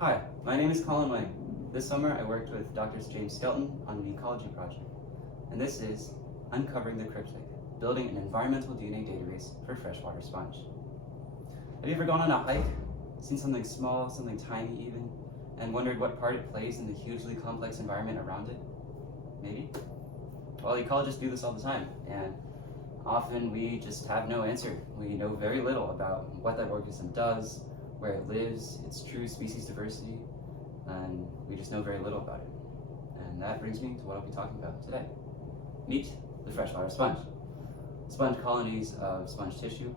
Hi, my name is Colin Wang. This summer I worked with Drs. James Skelton on the Ecology Project, and this is Uncovering the Cryptic, building an environmental DNA database for freshwater sponge. Have you ever gone on a hike, seen something small, something tiny even, and wondered what part it plays in the hugely complex environment around it? Maybe? Well, ecologists do this all the time, and often we just have no answer. We know very little about what that organism does, where it lives, its true species diversity, and we just know very little about it. And that brings me to what I'll be talking about today. Meet the freshwater sponge. Sponge colonies of sponge tissue,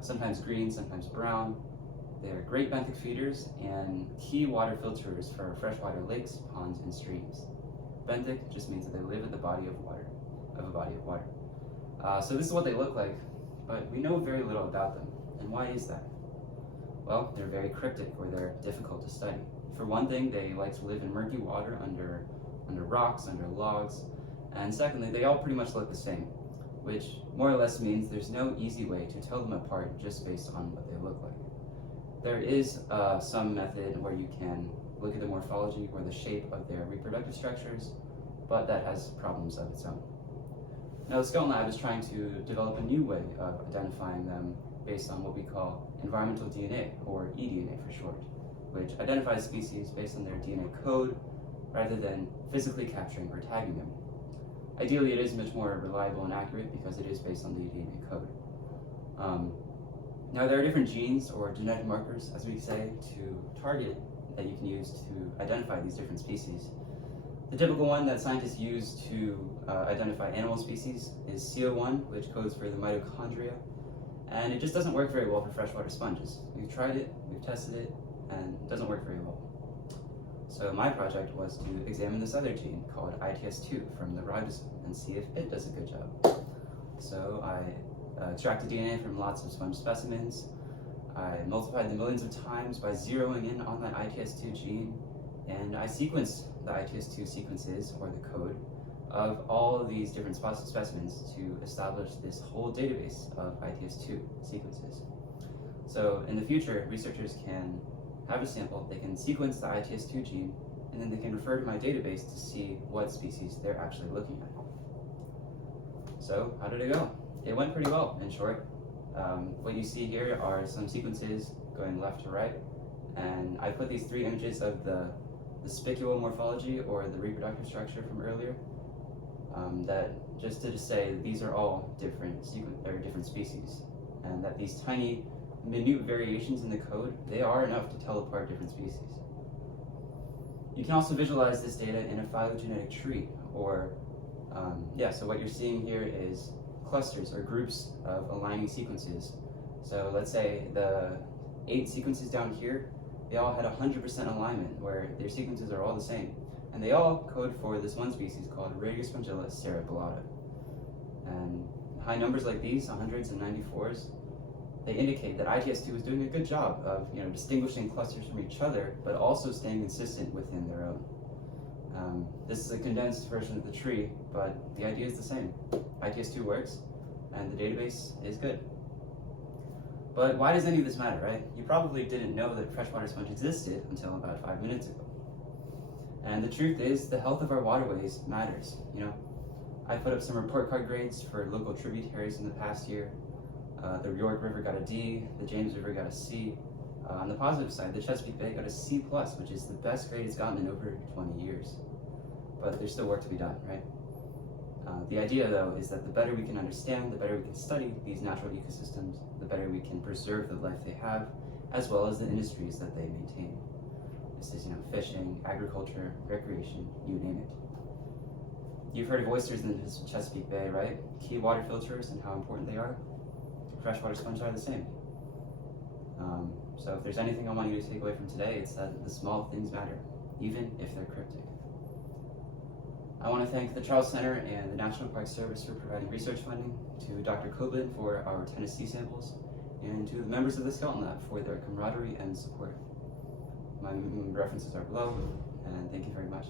sometimes green, sometimes brown. They're great benthic feeders and key water filters for freshwater lakes, ponds, and streams. Benthic just means that they live at the body of water, so this is what they look like, but we know very little about them. And why is that? Well, they're very cryptic, or they're difficult to study. For one thing, they like to live in murky water under rocks, under logs. And secondly, they all pretty much look the same, which more or less means there's no easy way to tell them apart just based on what they look like. There is some method where you can look at the morphology or the shape of their reproductive structures, but that has problems of its own. Now, the Skelton Lab is trying to develop a new way of identifying them based on what we call environmental DNA, or eDNA for short, which identifies species based on their DNA code rather than physically capturing or tagging them. Ideally, it is much more reliable and accurate because it is based on the eDNA code. Now, there are different genes or genetic markers, as we say, to target that you can use to identify these different species. The typical one that scientists use to identify animal species is CO1, which codes for the mitochondria, and it just doesn't work very well for freshwater sponges. We've tried it, we've tested it, and it doesn't work very well. So my project was to examine this other gene called ITS2 from the ribosome and see if it does a good job. So I extracted DNA from lots of sponge specimens. I multiplied them millions of times by zeroing in on that ITS2 gene, and I sequenced the ITS2 sequences, or the code, of all of these different specimens to establish this whole database of ITS2 sequences. So in the future, researchers can have a sample, they can sequence the ITS2 gene, and then they can refer to my database to see what species they're actually looking at. So how did it go? It went pretty well, in short. What you see here are some sequences going left to right, and I put these three images of the spicular morphology, or the reproductive structure from earlier, that just to say that these are all different species, and that these tiny, minute variations in the code, they are enough to tell apart different species. You can also visualize this data in a phylogenetic tree, or so what you're seeing here is clusters or groups of aligning sequences. So let's say the 8 sequences down here, they all had 100% alignment, where their sequences are all the same. And they all code for this one species called Radiospongilla cerebrata. And high numbers like these, 100s and 94s, they indicate that ITS2 is doing a good job of distinguishing clusters from each other, but also staying consistent within their own. This is a condensed version of the tree, but the idea is the same. ITS2 works, and the database is good. But why does any of this matter, right? You probably didn't know that freshwater sponge existed until about 5 minutes ago. And the truth is, the health of our waterways matters. I put up some report card grades for local tributaries in the past year. The York River got a D, the James River got a C. On the positive side, the Chesapeake Bay got a C+, which is the best grade it's gotten in over 20 years. But there's still work to be done, right? The idea, though, is that the better we can understand, the better we can study these natural ecosystems, the better we can preserve the life they have, as well as the industries that they maintain. This is, fishing, agriculture, recreation, you name it. You've heard of oysters in the Chesapeake Bay, right? Key water filters and how important they are. Freshwater sponge are the same. So if there's anything I want you to take away from today, it's that the small things matter, even if they're cryptic. I want to thank the Charles Center and the National Park Service for providing research funding, to Dr. Colin for our Tennessee samples, and to the members of the Skelton Lab for their camaraderie and support. My references are below, and thank you very much.